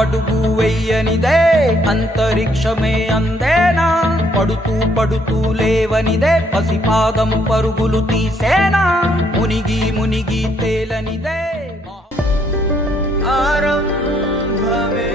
అడుగు వెయ్యనిదే అంతరిక్షమే అందేనా, పడుతూ పడుతూ లేవనిదే పసిపాదం పరుగులు తీసేనా, మునిగి మునిగి తేలనిదే ఆరంభమే.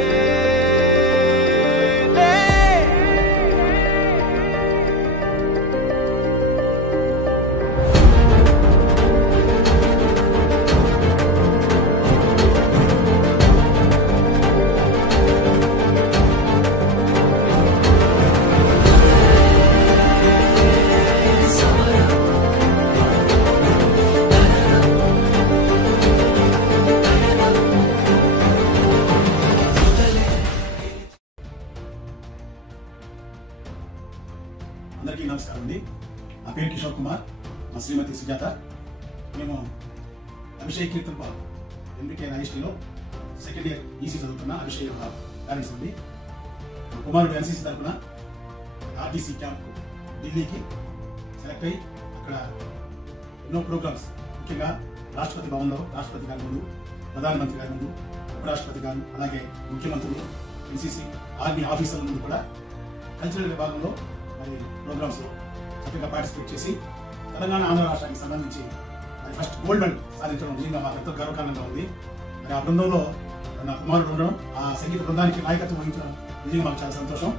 అందరికీ నమస్కారం అండి. నా పేరు కిషోర్ కుమార్, మా శ్రీమతి సుజాత. మేము అభిషేక్ కీర్తన్ పాల్ ఎంబీకే ఐఎస్టీలో సెకండ్ ఇయర్ ఈసీ చదువుతున్న అభిషేక్ పేరెంట్స్ అండి. మా కుమారుడు ఎన్సీసీ తరఫున ఆర్టీసీ క్యాంప్ ఢిల్లీకి సెలెక్ట్ అయ్యి అక్కడ ఎన్నో ప్రోగ్రామ్స్, ముఖ్యంగా రాష్ట్రపతి భవన్లో రాష్ట్రపతి గారి ముందు, ప్రధానమంత్రి గారి ముందు, ఉపరాష్ట్రపతి గారు, అలాగే ముఖ్యమంత్రులు, ఎన్సీసీ ఆర్మీ ఆఫీసర్ల ముందు కూడా కల్చరల్ విభాగంలో మరి ప్రోగ్రామ్స్ చక్కగా పార్టిసిపేట్ చేసి తెలంగాణ ఆంధ్ర రాష్ట్రానికి సంబంధించి మరి ఫస్ట్ గోల్డ్ మెడల్ సాధించడం నిజంగా మాకు ఎంతో గర్వకారణంగా ఉంది. మరి ఆ బృందంలో నా కుమారుడు ఉండడం, ఆ సంగీత బృందానికి నాయకత్వం వహించడం నిజంగా మాకు చాలా సంతోషం.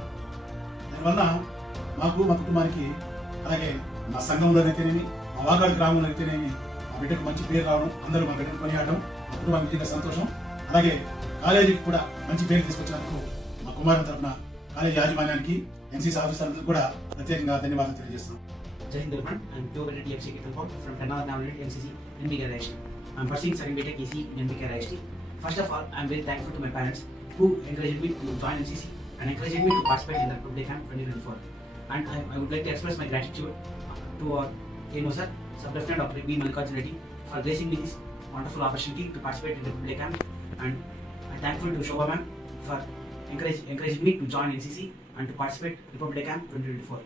దానివల్ల మాకు, మా కుటుంబానికి, అలాగే మా సంఘంలోనైతేనేమి, మా వాగాడు గ్రామంలో అయితేనేమి మా బిడ్డకు మంచి పేరు రావడం, అందరూ మా బిడ్డకు కొనియాడడం మా కుటుంబానికి నిజంగా సంతోషం. అలాగే కాలేజీకి కూడా మంచి పేరు తీసుకొచ్చినందుకు మా కుమారుడు తరఫున కాలేజీ యాజమాన్యానికి, ఎన్సీసీ ఆఫీసర్లకు కూడా ప్రత్యేకంగా ధన్యవాదాలు తెలియజేస్తున్నాం. Jai Hind everyone. I am Pure Veteran FC Kirtan Paul from Kannada Navalate NCC NBK IST. I am pursuing second BTech EC in NBK IST. First of all, I am very thankful to my parents who encouraged me to join NCC and encouraged me to participate in the Republic Camp 2024. And I would like to express my gratitude to our AMO sir, Sub-Lieutenant Dr. B. Mallikarjun Reddy, for gracing me this wonderful opportunity to participate in the Republic Camp. And I am thankful to Shobha ma'am for encouraging me to join NCC and to participate in Republic Camp 2024.